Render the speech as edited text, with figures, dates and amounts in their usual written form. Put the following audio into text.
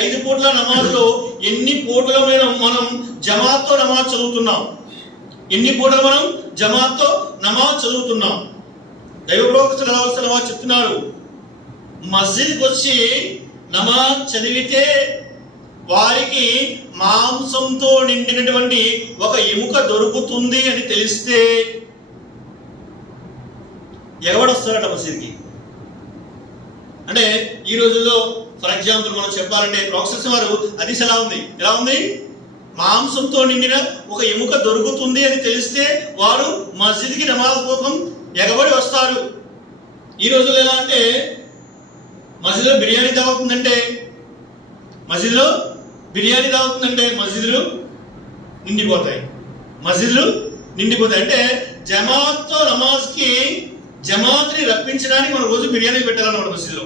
5 పూట్ల నమాజ్లో ఎన్ని పూటల మనం జమాత్తో నమాజ్ చదువుతున్నాం? ఎన్ని పూటలు మనం జమాత్తో నమాజ్ చదువుతున్నాం? దైవ ప్రవక్త సల్లల్లాహు అలైహి వసల్లం చెప్తున్నారు, మస్జిద్కి వచ్చి నమాజ్ చదివితే వారికి మాంసంతో నిండినటువంటి ఒక ఎముక దొరుకుతుంది అని తెలిస్తే ఎగబడొస్తారట మసీద్కి. అంటే ఈ రోజుల్లో ఫర్ ఎగ్జాంపుల్ మనం చెప్పాలంటే ప్రొఫెసర్స్ వారు హదీస్ ఎలా ఉంది? మాంసంతో నిండిన ఒక ఎముక దొరుకుతుంది అని తెలిస్తే వారు మస్జిద్కి నమాజ్ కోసం ఎగబడి వస్తారు. ఈ రోజుల్లో ఎలా అంటే మస్జిద్లో బిర్యానీ తాగుతుందంటే మస్జిద్లు నిండిపోతాయి. అంటే జమాత్తో నమాజ్కి జమాత్ని రప్పించడానికి మనం రోజు బిర్యానీ పెట్టాలన్నమాట మస్జిద్లో.